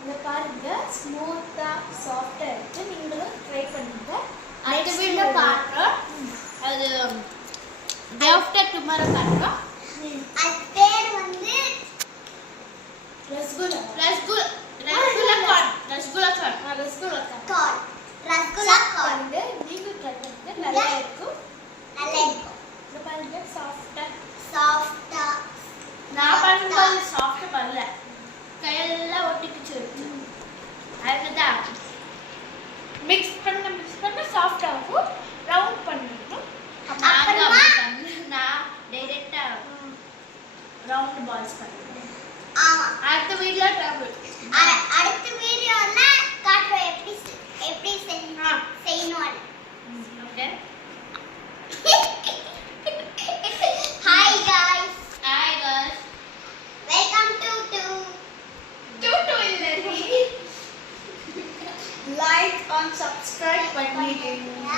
இது பாருங்க ஸ்மூத்தா சாஃப்ட்டா இருக்கு. நீங்களும் ட்ரை பண்ணுங்க. அடுத்த வீடியோ காட்டுறோம். அது டே ஆஃப்டர் டுமாரோ காட்டுறோம். அது பேர் வந்து ரசகுல்லா கார்ன். ரசகுல்லா கார்ன் வந்து நீங்க ட்ரை பண்ணுங்க. நல்லா இருக்கும். இது பாருங்க சாஃப்ட்டா நான் பண்ணும்போது சாஃப்ட் பண்ணல, கையெல்லாம் ஒட்டிக்கிச்சு. அதுதான் மிக்ஸ் பண்ண சாஃப்ட் ஆகும். ரவுண்ட் பண்ணிடணும். நான் டைரக்டா ரவுண்ட் பால்ஸ் பண்ணுவேன். ஆமா. அடுத்த வீடியோ ட்ராவல் அடுத்த வீடியோல காட்டுறோம் எப்படி செய்யணும். Okay. Hi guys. Hi guys. Welcome to like and subscribe பண்ணிடுங்க.